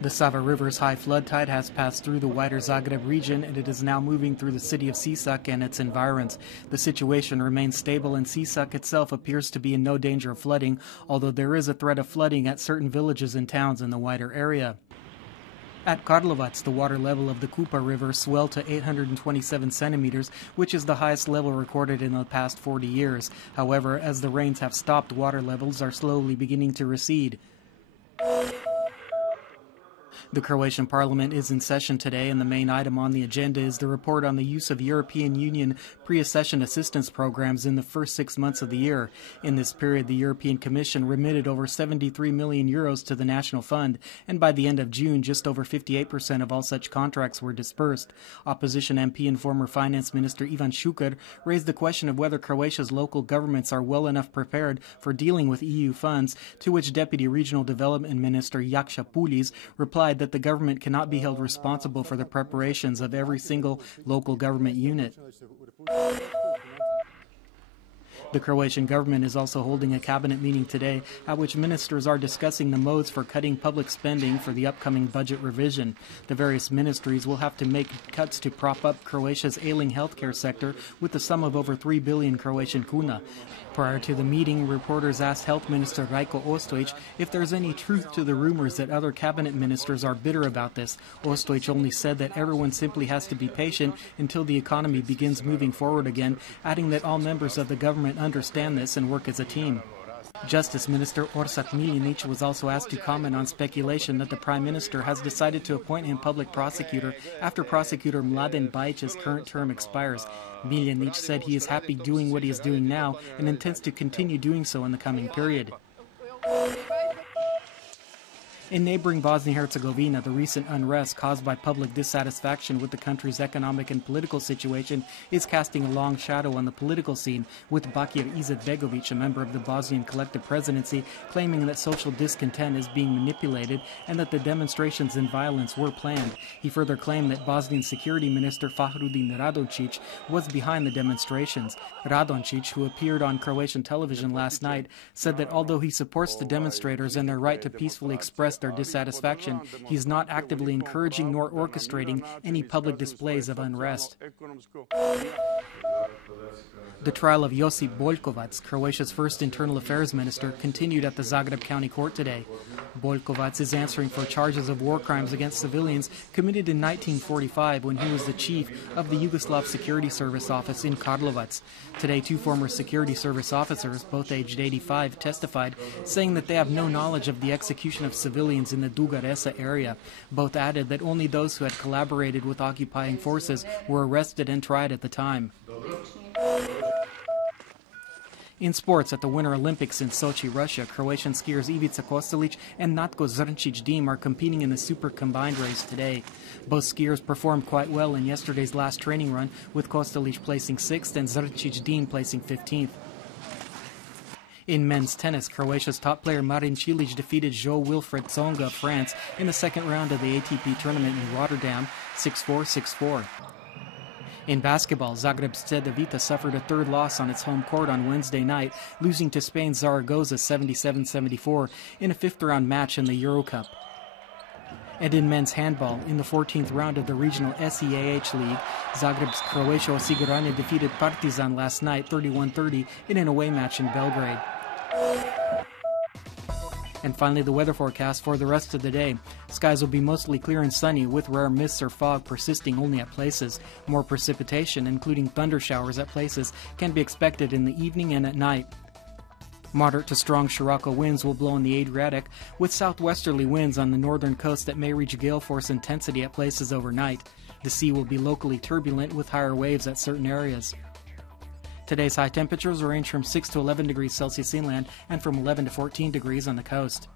The Sava River's high flood tide has passed through the wider Zagreb region, and it is now moving through the city of Sisak and its environs. The situation remains stable, and Sisak itself appears to be in no danger of flooding, although there is a threat of flooding at certain villages and towns in the wider area. At Karlovac, the water level of the Kupa River swelled to 827 centimeters, which is the highest level recorded in the past 40 years. However, as the rains have stopped, water levels are slowly beginning to recede. The Croatian parliament is in session today, and the main item on the agenda is the report on the use of European Union pre-accession assistance programs in the first 6 months of the year. In this period, the European Commission remitted over 73 million euros to the National Fund, and by the end of June, just over 58% of all such contracts were dispersed. Opposition MP and former Finance Minister Ivan Šuker raised the question of whether Croatia's local governments are well enough prepared for dealing with EU funds, to which Deputy Regional Development Minister Jakša Pulis replied that the government cannot be held responsible for the preparations of every single local government unit. The Croatian government is also holding a cabinet meeting today at which ministers are discussing the modes for cutting public spending for the upcoming budget revision. The various ministries will have to make cuts to prop up Croatia's ailing healthcare sector with the sum of over 3 billion Croatian kuna. Prior to the meeting, reporters asked Health Minister Rajko Ostojić if there's any truth to the rumors that other cabinet ministers are bitter about this. Ostojić only said that everyone simply has to be patient until the economy begins moving forward again, adding that all members of the government understand this and work as a team. Justice Minister Orsat Miljenić was also asked to comment on speculation that the Prime Minister has decided to appoint him public prosecutor after prosecutor Mladen Bajic's current term expires. Miljenić said he is happy doing what he is doing now and intends to continue doing so in the coming period. In neighboring Bosnia-Herzegovina, the recent unrest caused by public dissatisfaction with the country's economic and political situation is casting a long shadow on the political scene, with Bakir Izetbegović, a member of the Bosnian Collective Presidency, claiming that social discontent is being manipulated and that the demonstrations and violence were planned. He further claimed that Bosnian Security Minister Fahrudin Radončić was behind the demonstrations. Radončić, who appeared on Croatian television last night, said that although he supports the demonstrators and their right to peacefully express their dissatisfaction, he is not actively encouraging nor orchestrating any public displays of unrest. The trial of Josip Boljkovac, Croatia's first internal affairs minister, continued at the Zagreb County Court today. Boljkovac is answering for charges of war crimes against civilians committed in 1945 when he was the chief of the Yugoslav Security Service office in Karlovac. Today, 2 former security service officers, both aged 85, testified, saying that they have no knowledge of the execution of civilians in the Duga Resa area. Both added that only those who had collaborated with occupying forces were arrested and tried at the time. In sports, at the Winter Olympics in Sochi, Russia, Croatian skiers Ivica Kostelić and Natko Zrnčić-Dim are competing in the super combined race today. Both skiers performed quite well in yesterday's last training run, with Kostelić placing 6th and Zrnčić-Dim placing 15th. In men's tennis, Croatia's top player Marin Cilic defeated Jo-Wilfried Tsonga of France in the second round of the ATP tournament in Rotterdam, 6-4, 6-4. In basketball, Zagreb's Cedevita suffered a third loss on its home court on Wednesday night, losing to Spain's Zaragoza 77-74 in a 5th-round match in the Eurocup. And in men's handball, in the 14th round of the regional SEAH League, Zagreb's Croatia Osiguranje defeated Partizan last night 31-30 in an away match in Belgrade. And finally, the weather forecast for the rest of the day. Skies will be mostly clear and sunny, with rare mists or fog persisting only at places. More precipitation, including thunder showers at places, can be expected in the evening and at night. Moderate to strong Scirocco winds will blow in the Adriatic, with southwesterly winds on the northern coast that may reach gale force intensity at places overnight. The sea will be locally turbulent, with higher waves at certain areas. Today's high temperatures range from 6 to 11 degrees Celsius inland and from 11 to 14 degrees on the coast.